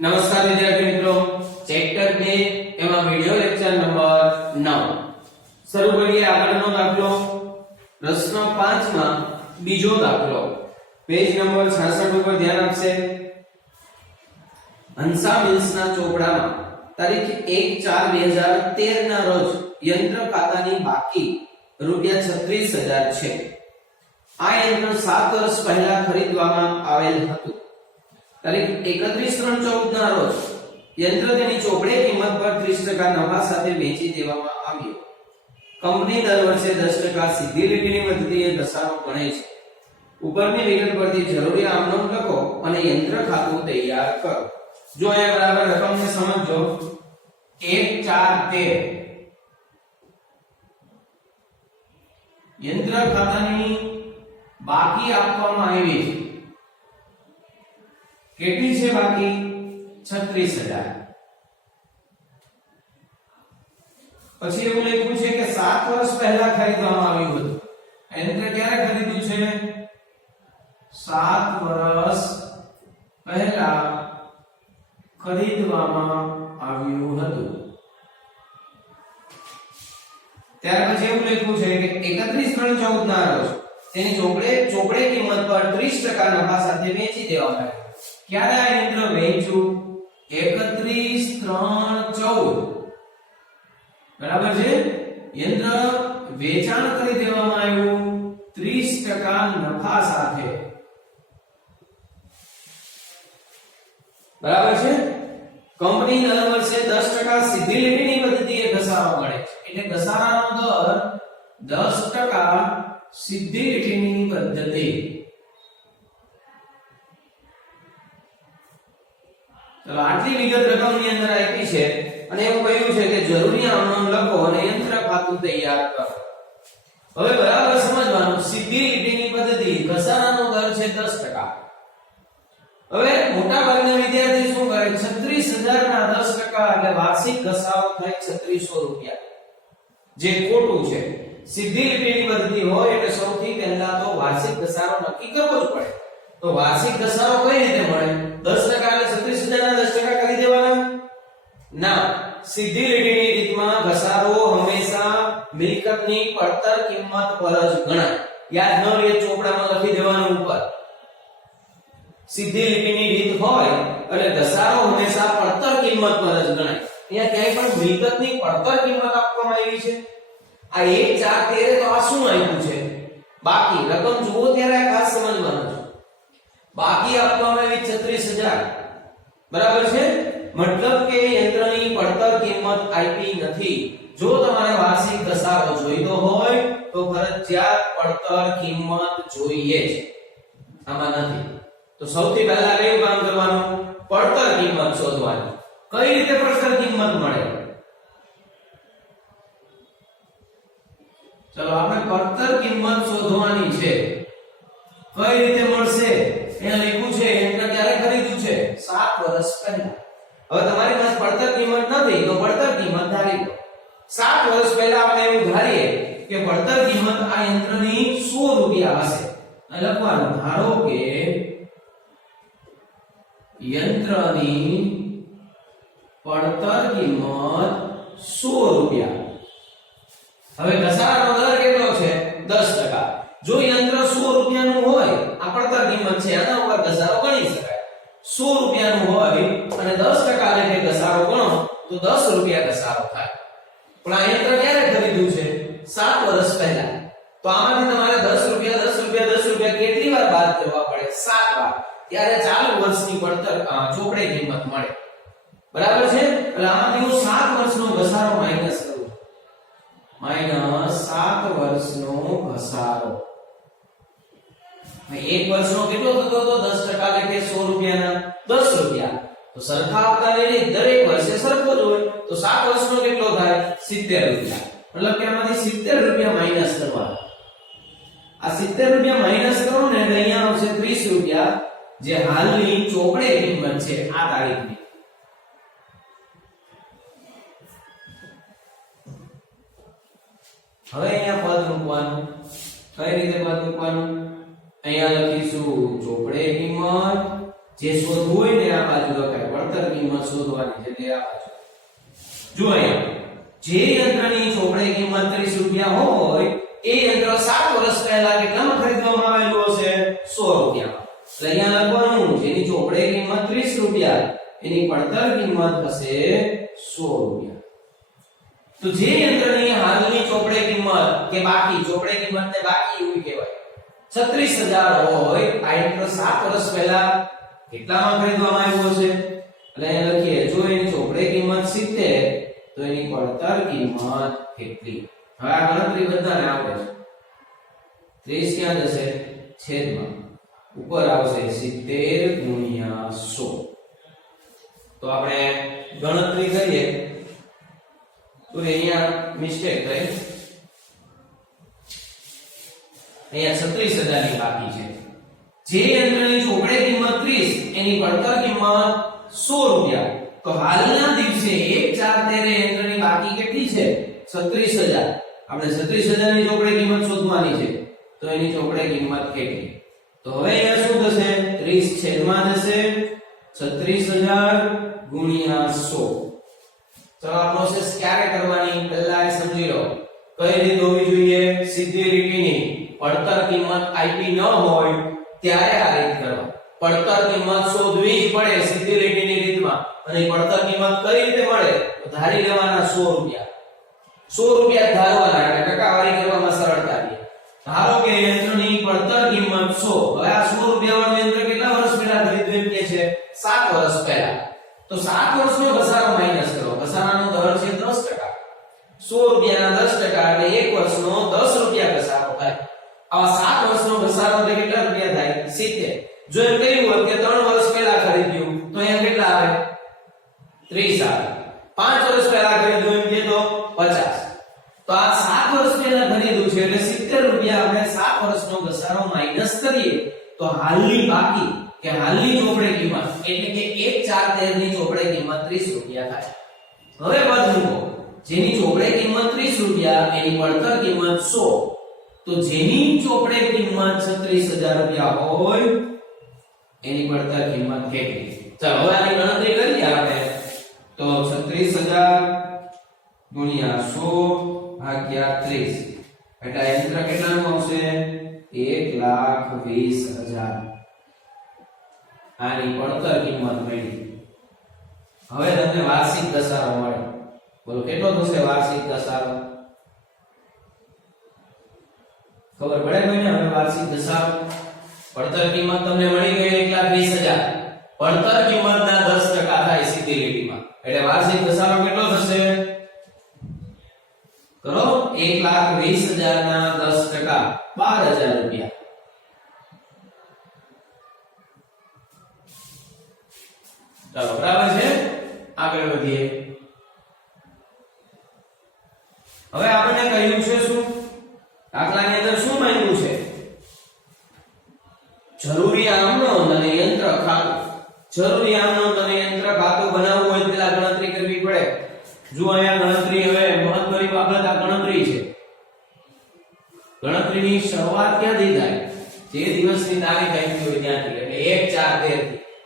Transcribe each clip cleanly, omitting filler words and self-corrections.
નમસ્કાર વિદ્યાર્થી મિત્રો, ચેપ્ટર 2 એમાં વિડિયો લેક્ચર નંબર 9 શરૂ કરીએ. આગળનો દાખલો પ્રશ્ન 5 માં બીજો દાખલો, પેજ નંબર 66 ઉપર ધ્યાન આપશે. હંસા મિલ્સના ચોપડામાં તારીખ 1/4/2013 ના રોજ યંત્ર ખાતાની બાકી ₹36000 છે. આ યંત્ર 7 વર્ષ પહેલા ખરીદવામાં આવેલ હતું. તારીખ 31/3/14 ના રોજ યંત્ર તેની ચોપડે કિંમત પર 30% નફા સાથે વેચી દેવામાં આવ્યું. કંપની દર વર્ષે 10% સીધી લીટીની પદ્ધતિએ ઘસારો ગણે છે. ઉપરની વિગત પરથી જરૂરી આમનોંધ લખો અને યંત્ર ખાતું તૈયાર કરો. જો અહીંયા બરાબર રકમને સમજો. 1/4/13 યંત્ર ખાતાની બાકી આપવામાં આવી છે. કેટલી છે બાકી? 36000. પછી એવું લખ્યું છે કે 7 વર્ષ પહેલા ખરીદવામાં આવ્યું હતું. યંત્ર ક્યારે ખરીદ્યું છે? 7 વર્ષ પહેલા ખરીદવામાં આવ્યું હતું. ત્યાર પછી એવું લખ્યું છે કે 31/3/14 ના રોજ તેની ચોપડે કિંમત પર 30% નફા સાથે વેચી દેવામાં આવ્યું. ક્યારે આ યંત્ર વેચ્યું? 31/3/14. બરાબર છે. યંત્ર વેચાણ કરી દેવામાં આવ્યું 30% નફા સાથે. બરાબર છે. કંપની દર વર્ષે 10% સીધી લીટીની પદ્ધતિએ ઘસારો મળે છે. એટલે ઘસારાનો દર 10% સીધી લીટીની પદ્ધતિ. ચલો આટલી વિગત રકમની અંદર આપી છે અને એવું કહ્યું છે કે જરૂરી આમનોંધ લખો અને યંત્ર ખાતું તૈયાર કરો. હવે બરાબર સમજવાનું, સીધી લીટીની પદ્ધતિ, ઘસારાનો દર છે 10%. હવે મોટા ભાગના વિદ્યાર્થી શું કરે? 36000 ના 10% એટલે વાર્ષિક ઘસારો થાય 3600 રૂપિયા, જે ખોટું છે. સીધી લીટીની પદ્ધતિ હોય એટલે સૌથી પહેલા તો વાર્ષિક ઘસારો નક્કી કરવો જ પડે. તો વાર્ષિક ઘસારો કઈ રીતે મળે? 10% એટલે 36000 ના 10% કરી દેવાના? ના, સીધી લીટીની રીતમાં ઘસારો હંમેશા મિલકતની પડતર કિંમત પર જ ગણાય. યાદ ન રહે ચોપડામાં લખી દેવાનું ઉપર. સીધી લીટીની રીત હોય એટલે ઘસારો હંમેશા પડતર કિંમત પર જ ગણાય. અહીંયા ક્યાંય પણ મિલકતની પડતર કિંમત આપવામાં આવી છે? આ 1/4/13 તો આ શું આપ્યું છે? બાકી. રકમ જુઓ ત્યારે ખાસ સમજવાનું છે. બાકી આપવામાં આવી 36000. બરાબર છે. મતલબ કે યંત્રની પડતર કિંમત આપી નથી. જો તમારે વાર્ષિક ઘસારો જોઈતો હોય તો ફરજિયાત પડતર કિંમત જોઈએ જ. આમાં નથી. તો સૌથી પહેલા કયું કામ કરવાનું? પડતર કિંમત શોધવાની. કઈ રીતે પડતર કિંમત મળે? ચલો આપણે પડતર કિંમત શોધવાની છે. કઈ રીતે મળશે? અહીંયા લખ્યું છે યંત્ર ક્યારે ખરીદ્યું છે? 7 વર્ષ પહેલા. હવે તમારી પાસે પડતર કિંમત નથી તો પડતર કિંમત ધારી લો. 7 વર્ષ પહેલા આપણે એવું ધારીએ કે પડતર કિંમત આ યંત્રની 100 રૂપિયા હશે. અને લખવાનું, ધારો કે યંત્રની પડતર કિંમત 100 રૂપિયા. હવે ઘસારાનો દર કેટલો છે? 10%. જો યંત્ર 100 રૂપિયાનું હોય, આ પડતર કિંમત છે, આના ઉપર ઘસારો ગણી શકાય. 100 રૂપિયાનું હોય અને 10% લેખે ઘસારો ગણો તો 10 રૂપિયા ઘસારો થાય. પણ આ યંત્ર ક્યારે ખરીદ્યું છે? 7 વર્ષ પહેલા. તો આમાંથી તમારે 10 રૂપિયા 10 રૂપિયા 10 રૂપિયા કેટલી વાર બાદ કરવા પડે? 7 વાર. ત્યારે ચાલુ વર્ષની પડતર ચોપડે કિંમત મળે. બરાબર છે. એટલે આમાંથી હું 7 વર્ષનો ઘસારો માઈનસ કરું. -7 વર્ષનો ઘસારો. એક વર્ષનો કેટલો થતો હતો? 10% લેખે 100 રૂપિયાના 10 રૂપિયા. તો સરખા આપતા લઈને દરેક વર્ષે સરખો જ હોય. તો 7 વર્ષનો કેટલો થાય? 70 રૂપિયા. મતલબ કે આમાંથી 70 રૂપિયા માઈનસ કરવાના. આ 70 રૂપિયા માઈનસ કરો ને એટલે અહીંયા આવશે 30 રૂપિયા, જે હાલની ચોપડે કિંમત છે આ તારીખની. હવે અહીંયા પદ મૂકવાનું. કઈ રીતે પદ મૂકવાનું? અહીંયા લખીશું ચોપડે કિંમત, જે શોધવું હોય ને આ બાજુ લખાય, વળતર શોધવાની છે તે આ બાજુ જો અહીંયા જે યંત્રની ચોપડે કિંમત 30 રૂપિયા હોય એ યંત્ર 7 વર્ષ પહેલા કેટલામાં ખરીદવામાં આવેલું હશે 100 રૂપિયામાં તો અહીંયા લખવાનું જેની ચોપડે કિંમત 30 રૂપિયા એની પડતર કિંમત હશે 100 રૂપિયા તો જે યંત્રની હાલની ચોપડે કિંમત કે બાકી ચોપડે કિંમતને બાકી એવું કહેવાય 36000 હોય આ યંત્ર 7 વર્ષ પહેલા કેટલામાં ખરીદવામાં આવ્યું હશે એટલે અહીંયા લખીએ જો એની ચોપડે કિંમત 70 તો એની પડતર કિંમત કેટલી હવે આ ગણતરી બધાને આવડે છે 30 ક્યાં જશે છેદમાં ઉપર આવશે 70 ગુણ્યા 100 તો આપણે ગણતરી કરીએ તો અહીંયા મિસ્ટેક થઈ અહીંયા 36000 ની બાકી છે જે યંત્રની ચોપડે કિંમત 30 એની પડતર કિંમત 100 રૂપિયા તો હાલના દિવસે 1/4 યંત્રની બાકી કેટલી છે 36000 આપણે 36000 ની ચોપડે કિંમત શોધવાની છે તો એની ચોપડે કિંમત કેટલી તો હવે અહીંયા શું થશે 30 છેદમાં જશે 36000 ગુણ્યા 100 ચલો આ પ્રોસેસ ક્યારે કરવાની પહેલા એ સમજી લો કઈ રીત હોવી જોઈએ સીધી લીટીની પડતર કિંમત આઈપી ન હોય ત્યારે આ રીત કરવા પડતર કિંમત શોધવી જ પડે સીધી લીટીની રીતમાં અને પડતર કિંમત કઈ રીતે મળે તો ધારી લેવાના 100 રૂપિયા ધારવાના એટલે ટકાવારી કરવામાં સરળતા રહે ધારો કે યંત્રની પડતર કિંમત 100 હવે આ 100 રૂપિયા વાળું યંત્ર કેટલા વર્ષ પહેલા ખરીદ્યું એમ કે છે 7 વર્ષ પહેલા તો 7 વર્ષનો ઘસારો માઈનસ કરો ઘસારાનો દર છે 10% 100 રૂપિયાના 10% એટલે 1 વર્ષનો 10 રૂપિયા ઘસારો થાય આવા 7 વર્ષનો ઘસારો એટલે કેટલા રૂપિયા થાય 70 જો એમ કહ્યું હોત કે 3 વર્ષ પહેલા ખરીદ્યું તો અહીંયા કેટલા આવે 30 આવે 5 વર્ષ પહેલા ખરીદ્યું એમ કે તો 50 તો આ 7 વર્ષ પહેલા ખરીદ્યું છે એટલે 70 રૂપિયા આપણે 7 વર્ષનો ઘસારો માઈનસ કરીએ તો હાલની બાકી કે હાલની ચોપડે કિંમત એટલે કે 1/4 ની ચોપડે કિંમત 30 રૂપિયા થાય હવે બાદ મૂકો જેની ચોપડે કિંમત 30 રૂપિયા એની પડતર કિંમત 100 તો જેની ચોપડે કિંમત 36000 રૂપિયા હોય એની પડતર કિંમત કેટલી ચાલો હવે આની ગણતરી કરીએ આપણે તો 36000 ગુણ્યા 100 ભાગ્યા 30 એટલે યંત્ર કેટલાનું આવશે 1,20,000 આની પડતર કિંમત મળી હવે તમને વાર્ષિક ઘસારો મળે બોલો કેટલો થશે વાર્ષિક ઘસારો ખબર પડે કોઈને હવે વાર્ષિક ઘસારો પડતર કિંમત તમને મળી ગઈ 1,20,000 પડતર કિંમતના 10% થાય સીધી લીટીમાં એટલે વાર્ષિક ઘસારો કેટલો થશે કરો 1,20,000 ના 10% 12,000 રૂપિયા ચાલો બરાબર છે આગળ વધીએ હવે આપણને કહ્યું છે શું દાખલાની અંદર શું માંગ્યું છે જરૂરી આમનોંધ અને યંત્ર ખાતું જરૂરી આમનોંધ અને યંત્ર ખાતું બનાવવું હોય પહેલા ગણતરી કરવી પડે જો અહીંયા ગણતરી હવે મહત્વની બાબત આ ગણતરી છે ગણતરીની શરૂઆત ક્યાંથી થાય જે દિવસની તારીખ આવી હોય ત્યાંથી એટલે 1/4 થી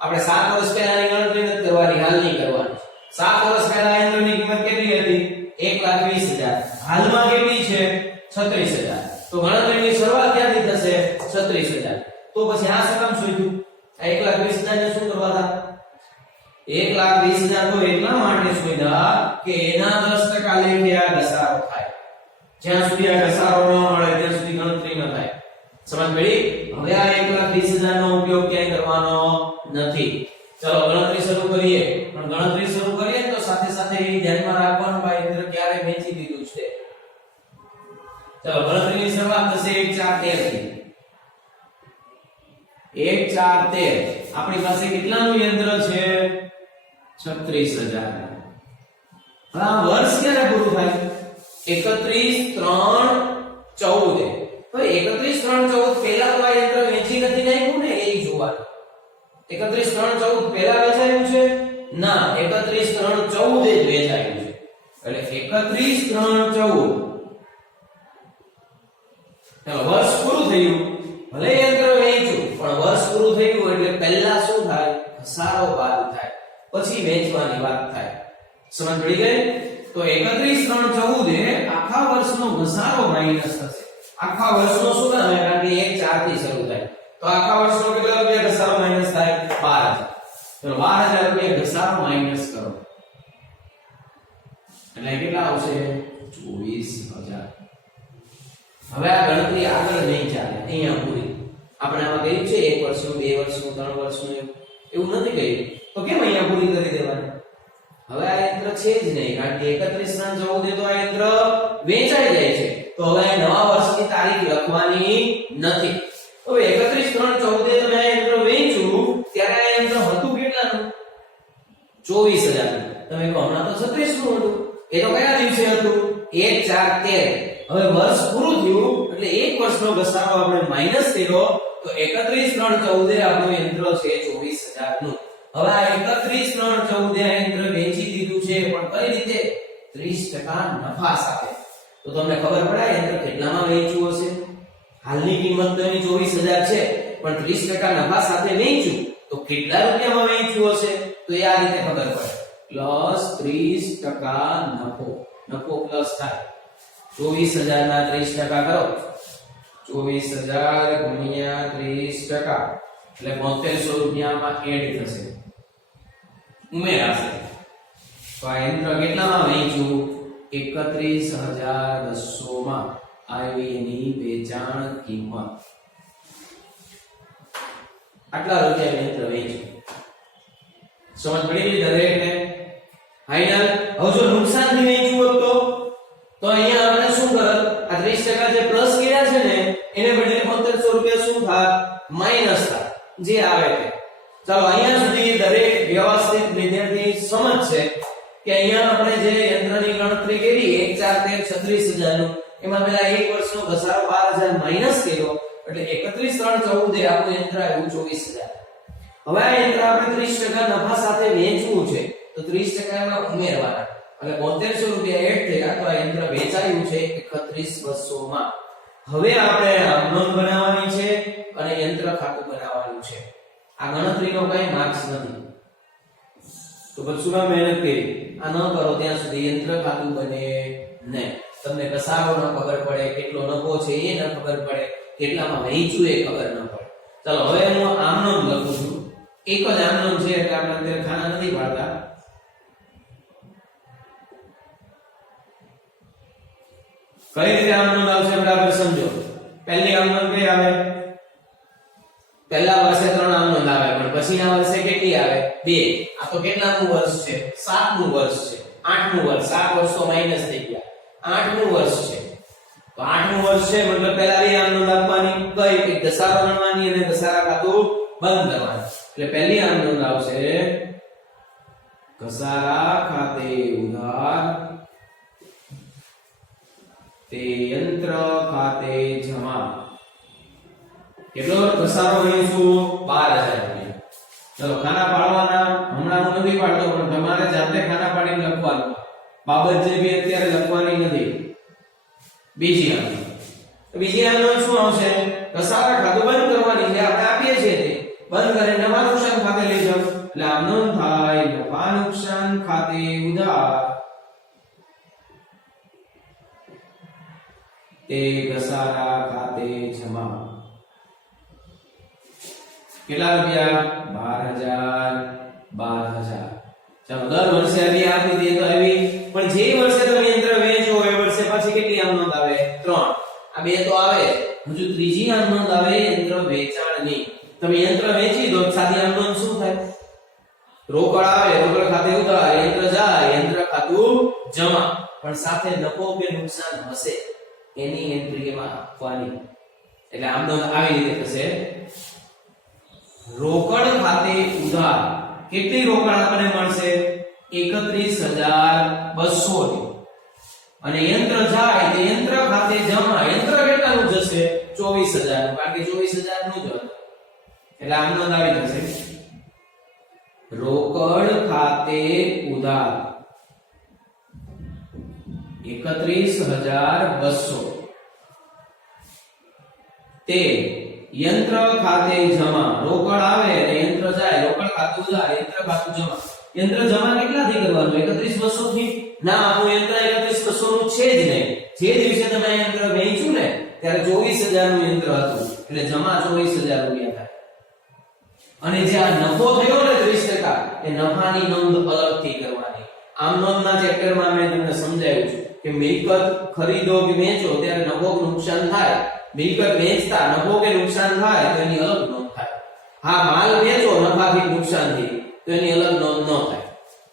આપણે 7 વર્ષ પહેલાની ગણતરી નથી કરવાની હાલની કરવાની 7 વર્ષ પહેલા યંત્રની કિંમત કેટલી હતી 1,20,000 હાલમાં કેટલી છે 36,000 તો ગણતરીની શરૂઆત ક્યાંથી થશે 36,000 તો પછી આ શું કામ શોધ્યું આ 1,20,000 ને શું કરવા હતા 1,20,000 તો એટલા માટે શોધ્યા કે એના 10% લેખે આ ઘસારો થાય જ્યાં સુધી આ ઘસારો ન મળે ત્યાં સુધી ગણતરી ન થાય સમજ પડી હવે આ 1,20,000 નો ઉપયોગ ક્યાંય કરવાનો નથી ચલો ગણતરી શરૂ કરીએ પણ ગણતરી શરૂ કરીએ તો સાથે સાથે એ ધ્યાનમાં રાખવાનું ભાઈ યંત્ર ક્યારે વેચી દીધું છે ચલો ગણતરીની શરૂઆત થશે 1/4 થી 1/4 આપણી પાસે કેટલાનું યંત્ર છે 36,000 હા વર્ષ ક્યારે પૂરું થાય 31/3/14 તો 31/3/14 પહેલા તો આ યંત્ર વેચી નથી નાખ્યું ને એ જોવાનું 31/3/14 પહેલા વેચાયું છે ના 31/3/14 જ વેચાયું છે એટલે 31/3/14 ચાલો વર્ષ પૂરું થયું ભલે યંત્ર વેચ્યું પણ વર્ષ પૂરું થયું એટલે પહેલા શું થાય ઘસારો બાદ થાય પછી પછી વેચવાની વાત થાય. સમજ પડી ગઈ? તો 31 3 14 એ આખા વર્ષનો ઘસારો માઈનસ થશે. આખા વર્ષનો શું કામ? કારણ કે 1 4 થી શરૂ થાય. તો આખા વર્ષનો કેટલા રૂપિયા ઘસારો માઈનસ થાય? 12000. ચલો 12000 રૂપિયા ઘસારો માઈનસ કરો એટલે કેટલા આવશે? 24000. હવે આ ગણતરી આગળ નહીં ચાલે, અહીંયા પૂરી. આપણે આમાં કહ્યું છે 1 વર્ષનું, 2 વર્ષનું, 3 વર્ષનું એવું નથી કહ્યું. તો કેમ અહીંયા પૂરી કરી દેવાની? હવે આ યંત્ર છે જ નહીં, કારણ કે 31 3 14 તો આ યંત્ર વેચાઈ જાય છે. તો હવે નવા વર્ષની તારીખ લખવાની નથી. હવે 31 3 14 તમે આ યંત્ર વેચ્યું ત્યારે આ યંત્ર હતું કેટલાનું? 24000. તમે કહો હમણાં તો 36 નું હતું. એ તો કયા દિવસે હતું? 1 4 13. હવે વર્ષ પૂરું થયું એટલે એક વર્ષનો ઘસારો આપણે માઈનસ કર્યો તો 31 3 14 આપણું યંત્ર છે 24000 નું. હવે આ 31 3 14 યંત્ર વેચી દીધું છે, પણ કઈ રીતે? 30% નફા સાથે. તો તમને ખબર પડે આ યંત્ર કેટલામાં વેચ્યું હશે? હાલની કિંમત તો એની 24000 છે, પણ 30% નફા સાથે વેચ્યું તો કેટલા રૂપિયામાં વેચ્યું હશે? તો એ આ રીતે ખબર પડે. પ્લસ 30% નફો. નફો પ્લસ થાય. 24000 ના 30% કરો. 24000 ગુણ્યા 30% એટલે 7200 રૂપિયામાં એડ થશે, ઉમેરાશે. તો આ યંત્ર કેટલામાં વેચ્યું? 31200 માં આવી એની વેચાણ કિંમત. આટલા રૂપિયા યંત્ર વેચ્યું. સમજ પડી ગઈ દરેકને? ફાઇનલ. હવે જો નુકસાનથી વેચ્યું હોત તો અહીંયા આપણે શું કરત? આ 30% જે પ્લસ કર્યા છે ને એને બદલે 7200 રૂપિયા શું થાય? માઈનસ થાય. જે આવે તે. ચાલો અહીંયા સુધી દરેક વ્યવસ્થિત વિદ્યાર્થી સમજશે કે અહીંયા આપણે જે યંત્રની ગણતરી કરી 1 4 13 36000 નું, એમાં પેલા એક વર્ષનો ઘસારો 12000 માઈનસ કર્યો એટલે 31 3 14 એ આપણું યંત્ર આવ્યું 24000. હવે આ યંત્ર આપણે 30% નફા સાથે વેચવું છે તો 30% એમાં ઉમેરવાના એટલે 7200 રૂપિયા એડ થયા તો આ યંત્ર વેચાયું છે 31200 માં. હવે આપણે નોંધ બનાવવાની છે અને યંત્ર ખાતું બનાવવાનું છે. આ ગણતરીનો કઈ માર્ક્સ નથી. તો પછી શું મહેનત કરી? આ ન કરો ત્યાં સુધી યંત્ર ખાતું બને નહીં. તમને ઘસારો ન ખબર પડે, કેટલો નફો છે એ ન ખબર પડે, કેટલામાં વેચ્યું એ ખબર ન પડે. ચાલો હવે હું આમનો લખું છું. એક જ આમનો છે એટલે આપણે અત્યારે ખાના નથી પાડતા. કઈ રીતે આમનો આવશે બરાબર સમજો. પહેલી આમનો કઈ આવે? પહેલા વર્ષે 3 આમનો આવે, પણ પછીના વર્ષે કેટલી આવે? 2. આ તો કેટલાનું વર્ષ છે? 7મું વર્ષ છે. 8મું વર્ષ. 7 વર્ષ તો માઈનસ થઈ ગયા. 8મું વર્ષ છે. તો 8મું વર્ષ છે મતલબ પહેલા બે આમનો આપવાની, કઈ ઘસારો ગણવાની અને ઘસારા ખાતું બંધ કરવાનું. એટલે પહેલી આમનો આવશે ઘસારા ખાતે ઉધાર તે યંત્ર ખાતે જમા. કેટલો ઘસારો ગણીશું? 12000 રૂપિયા. ચલો ખાના પાડવાના હમણાં હું નથી પાડતો, પણ તમારે જાતે ખાના પાડીને લખવાનું. બાબત જે બી અત્યારે લખવાની નથી. બીજી આનો શું આવશે? ઘસારા ખાતું બંધ કરવાની જે આપણે આપીએ છીએ તે બંધ કરીને નવા નુકસાન ખાતે લઈ જાવ. એટલે આમનો થાય નફા નુકસાન ખાતે ઉધાર તે ઘસારા ખાતે જમા. કેટલા રૂપિયા? 12000. ચાલો દર વર્ષે આવી આપી દે તો આવી, પણ જે વર્ષે તમે યંત્ર વેચો એ વર્ષે પાછી કેટલી આમનોંધ આવે? 3. આ બે તો આવે, હજુ ત્રીજી આમનોંધ આવે યંત્ર વેચાણની. તમે યંત્ર વેચી દો સાદી આમનોંધ શું થાય? રોકડ આવે, રોકડ ખાતે ઉધાર, યંત્ર જાય, યંત્ર ખાતું જમા. પણ સાથે નફો કે નુકસાન હશે એની એન્ટ્રી એમાં આપવાની. એટલે આમનોંધ આવી રીતે થશે. રોકડ ખાતે ઉધાર. કેટલી રોકડ આપણને મળશે? 31200 અને યંત્ર જાય તો યંત્ર ખાતે જમા. યંત્ર કેટલાનું જશે? 24000 નું, કારણ કે 24000 નું જ હતું. એટલે આમનોંધ આવી જશે રોકડ ખાતે ઉધાર 31200 તે યંત્ર ખાતે જમા. રોકડ આવે અને યંત્ર જાય, રોકડ ખાતું ઉધાર, યંત્ર ખાતું જમા. યંત્ર જમા કેટલાથી કરવાનું 31200 થી? ના, આપણું યંત્ર 31200 નું છે જ નહીં. જે દિવસે તમે યંત્ર વેચ્યું ને ત્યારે 24000 નું યંત્ર હતું, એટલે જમા 24000 રૂપિયા થાય. અને જે આ નફો થયો ને 30%, એ નફાની નોંધ અલગથી કરવાની. આમ નોંધના ચેપ્ટરમાં મેં તમને સમજાવ્યું છે કે મિલકત ખરીદો કે વેચો ત્યારે નફો કે નુકસાન થાય, મિલકત વેચતા નફો કે નુકસાન થાય તો એની અલગ નોંધ થાય. હા, માલ વેચો નફાથી કે નુકસાનથી તો એની અલગ નોંધ ન થાય.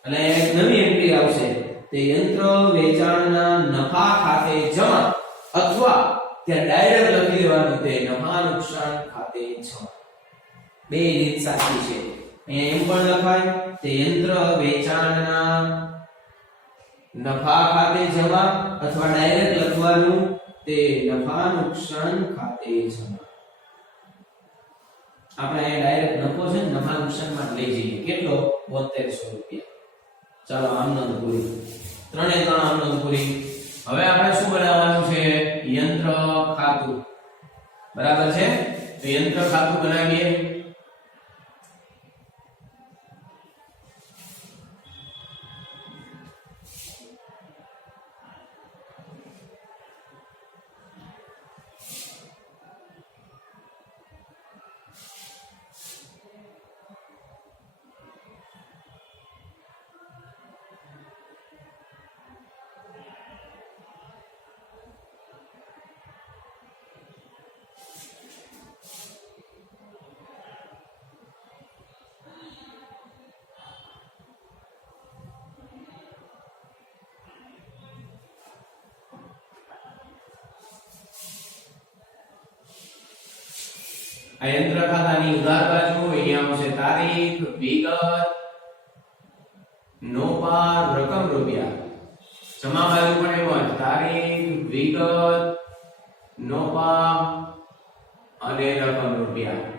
અને એક નવી એન્ટ્રી આવશે, તે યંત્ર વેચાણના નફા ખાતે જમા, અથવા ત્યાં ડાયરેક્ટ લખી દેવાનું તે નફા નુકસાન ખાતે જમા. બે રીત સાચી છે. એમ પણ લખાય તે યંત્ર વેચાણના નફા ખાતે જમા, અથવા ડાયરેક્ટ લખવાનું તે નફા નુકસાન ખાતે જમા. આપણે અહીં ડાયરેક્ટ નફો છે ને નફા નુકસાન માં લઈ જઈએ. કેટલો? 7200 રૂપિયા. ચાલો આમ નોંધ પૂરી. 3 આમ નોંધ પૂરી. હવે આપણે શું બનાવવાનું છે? યંત્ર ખાતું. બરાબર છે? તો યંત્ર ખાતું બનાવીએ. આ યંત્ર ખાતાની ઉધાર બાજુ અહીંયા આવશે તારીખ, વિગત, નો પાર, રકમ રૂપિયા. જમા બાજુ પણ એમ જ તારીખ, વિગત, નો પાર અને રકમ રૂપિયા.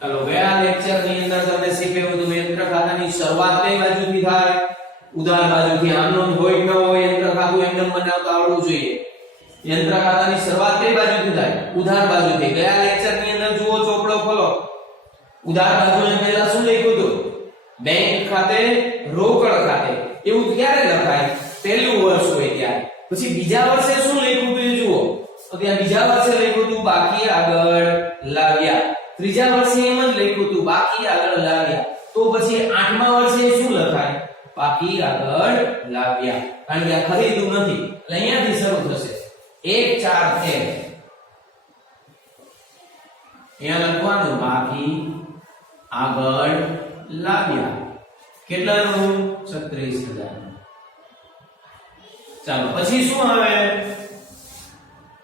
ચાલો, ગયા લેક્ચર ની અંદર તમને શીખવ્યું હતું યંત્ર ખાતાની શરૂઆત કઈ બાજુથી થાય? ઉધાર બાજુથી. આમ નોંધ હોય ન હોય યંત્ર ખાતું એમને બનાવતા આવડવું જોઈએ. યંત્ર ખાતાની શરૂઆત કઈ બાજુથી થાય? ઉધાર બાજુથી. ગયા લેક્ચર ની અંદર જુઓ, ચોપડો ખોલો. ઉધાર બાજુને પહેલા શું લખ્યું હતું? બેંક ખાતે, રોકડ ખાતે. એવું ક્યારે લખાય? પહેલું વર્ષ હોય ત્યારે. પછી બીજા વર્ષે શું લખ્યું હતું એ જુઓ. તો ત્યાં બીજા વર્ષે લખ્યું હતું બાકી આગળ લાવ્યા. ત્રીજા વર્ષે એમ જ લખ્યું હતું બાકી આગળ લાવ્યા. તો પછી 8મા વર્ષે શું લખાય? બાકી આગળ લાવ્યા. કારણ કે આ ખરીદવું નથી એટલે અહીંયાથી શરૂ થશે. 1/4 અહીંયા લખવાનું બાકી આગળ લાવ્યા. કેટલાનું? 36000. ચાલો, પછી શું આવે?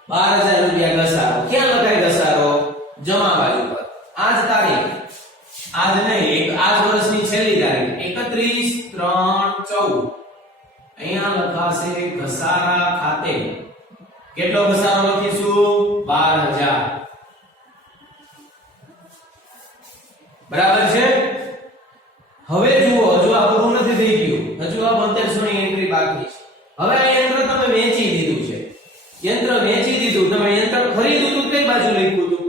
12000 રૂપિયા ઘસારો. ક્યાં લખાય ઘસારો? જમા બાજુ પર. આજ તારીખ, આજ નહીં, આજ વર્ષની છેલ્લી તારીખ 31/3/14. અહીંયા લખાશે ઘસારા ખાતે. કેટલો ઘસારો લખીશું? 12000. બરાબર છે? હવે જુઓ, હજુ આ પૂરું નથી થઈ ગયું. હજુ આ 7200 ની એન્ટ્રી બાકી છે. હવે આ યંત્ર તમે વેચી દીધું છે. યંત્ર વેચી દીધું, તમે યંત્ર ખરીદ્યું તો કઈ બાજુ લખ્યું હતું?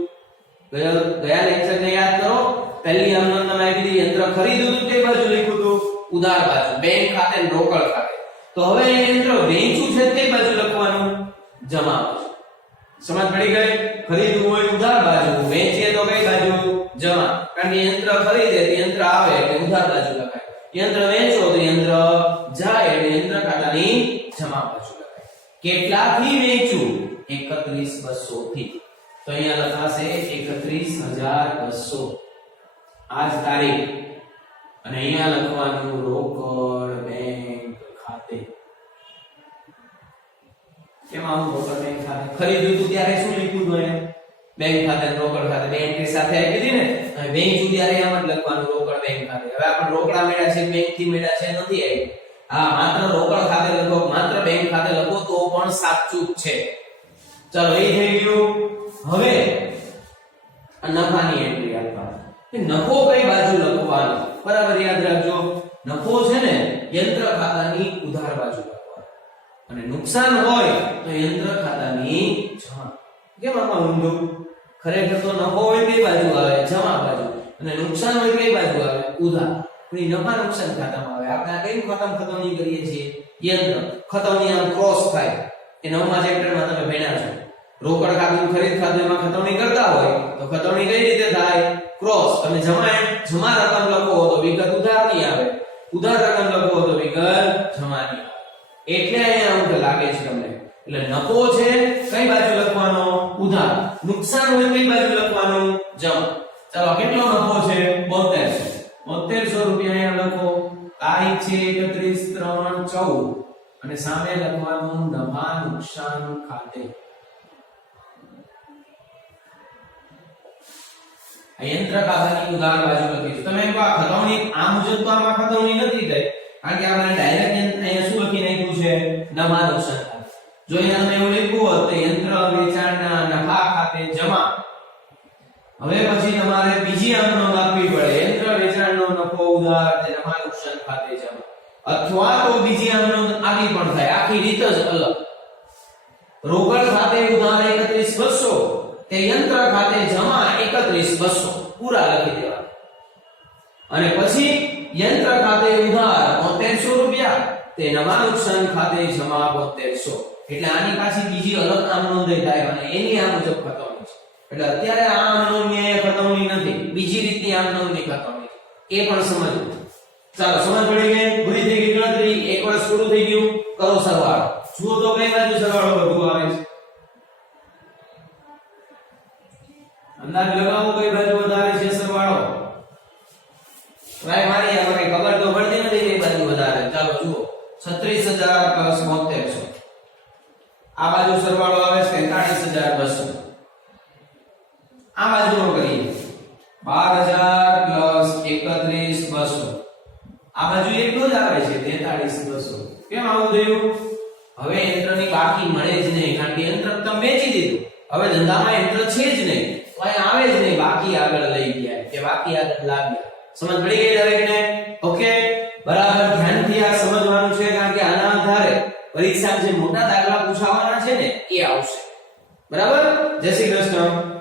ગયા લેક્ચર ને યાદ કરો. પહેલી આમ નોંધ તમે આપી દીધી. યંત્ર ખરીદ્યું તો કઈ બાજુ લખ્યું હતું? ઉધાર બાજુ, બેંક ખાતે અને રોકડ ખાતે. તો હવે યંત્ર વેચ્યું છે કઈ બાજુ લખવાનું? જમા બાજુ. સમજ પડી ગઈ? ખરીદવું હોય ઉધાર બાજુ, વેચીએ તો કઈ બાજુ? જમા. કારણ કે યંત્ર ખરીદે તો યંત્ર આવે એટલે ઉધાર બાજુ લખાય. યંત્ર વેચો તો યંત્ર જાય એટલે યંત્ર ખાતાની જમા બાજુ લખાય. કેટલાથી વેચ્યું? 31200 થી. તો અહીંયા લખાશે 31200. આજ તારીખ. અને અહીંયા લખવાનું રોકડ બેંક ખાતે. કેમાં રોકડ બેંક ખાતે? ખરીદ્યું હતું ત્યારે શું લખ્યું હતું? બેંક ખાતે, રોકડ ખાતે. બે એન્ટ્રી સાથે આપી દીધી ને. હવે વેચ્યું ત્યારે આમ જ લખવાનું રોકડ બેંક ખાતે. હવે આપણે રોકડા મેળા છે, બેંક થી મેળા છે નથી આવી. હા, માત્ર રોકડ ખાતે લખો, માત્ર બેંક ખાતે લખો તો પણ સાચું જ છે. ચાલો, એ થઈ ગયું. હવે નફાની એન્ટ્રી આપવાની. નફો કઈ બાજુ લખવાનો? બરાબર યાદ રાખજો. નફો છે ને યંત્ર ખાતાની ઉધાર બાજુ લખવાનો, અને નુકસાન હોય તો યંત્ર ખાતાની જમા. કેમ આમાં ઊંધું? ખરેખર તો નફો હોય કઈ બાજુ આવે? જમા બાજુ. અને નુકસાન હોય કઈ બાજુ આવે? ઉધાર. તો આપણી નફા નુકસાન ખાતામાં આવે. આપણે આ કયું ખાતામાં ખતવણી કરીએ છીએ? યંત્ર ખતવણી આમ ક્રોસ થાય એ 9મા ચેપ્ટરમાં તમે ભણ્યા છો. રોકડ ખાતું ખરીદ ખાતું એમાં ખતવણી કરતા હોય તો ખતવણી કઈ રીતે થાય? ક્રોસ. તમે જમા રકમ લખો તો વિગત ઉધારની આવે, ઉધાર રકમ લખો તો વિગત જમાની આવે. એટલે અહીંયા અંક લાગે છે તમને. એટલે નફો છે કઈ બાજુ લખવાનો? ઉધાર. નુકસાન હોય કઈ બાજુ લખવાનું? જમા. ચાલો કેટલો નફો છે? 7200 રૂપિયા અહીંયા લખો. તારીખ છે 31/3/14 અને સામે લખવાનું નફા નુકસાન ખાતે. આ યંત્ર ખાતાની ઉધાર બાજુ લખી છે. તમે એમ કહો આ ખતવણી આ મુજબ તો આમાં ખતવણી નથી થઈ, કારણ કે આપણે ડાયરેક્ટ અહીંયા શું લખી નાખ્યું છે? નફા નુકસાન ખાતે. જો અહીંયા તમે એવું લખ્યું હોત તો યંત્ર વેચાણના નફા ખાતે જમા. હવે પછી તમારે બીજી આંકડો આપવી પડે. યંત્ર વેચાણનો નફો ઉધાર તે નફા નુકસાન ખાતે જમા. અથવા તો બીજી આંકડો આવી પણ થાય. આખી રીત જ અલગ. રોકડ ખાતે ઉધાર 31200 તે યંત્ર ખાતે જમા 31200 પૂરા લખી દેવા. અને પછી યંત્ર ખાતે ઉધાર 7200 રૂપિયા તે નફા નુકસાન ખાતે જમા 7200. એટલે આની પાછી બીજી અલગ આમ નોંધ થાય અને એની આ મુજબ ખતવણી છે. એટલે અત્યારે આ આમ નોંધની ખતવણી નથી, બીજી રીતની આમ નોંધની ખતવણી છે. એ પણ સમજવું. ચાલો સમજ પડી ગઈ? પૂરી થઈ ગઈ ગણતરી. એક વર્ષ પૂરું થઈ ગયું. કરો સરવાળો. જુઓ તો કઈ બાજુ સરવાળો વધુ આવે છે? અંદાજ લગાવો કઈ બાજુ વધારે છે સરવાળો? ટ્રાય મારી આપણે ખબર તો પડતી નથી કઈ બાજુ વધારે. ચાલો જુઓ 36000 + 7200. આ બાજુ સરવાળો આવે છે 43200. આ બાજુનો કરીએ 12000 + 31200. આ બાજુ એટલું જ આવે છે 43200. કેમ આવું થયું? હવે યંત્રની બાકી મળે જ નહીં, કારણ કે યંત્ર તમે વેચી દીધું. હવે ધંધામાં યંત્ર છે જ નહીં, કોઈ આવે જ નહીં. બાકી આગળ લઈ ગયા કે બાકી આગળ લાવ્યા. સમજ પડી ગઈ દરેકને? ઓકે, બરાબર ધ્યાનથી આ સમજવાનું છે, કારણ કે આના આધારે પરીક્ષામાં જે મોટા દાખલા પૂછાવાના છે ને એ આવશે. બરાબર? જય શ્રી કૃષ્ણ.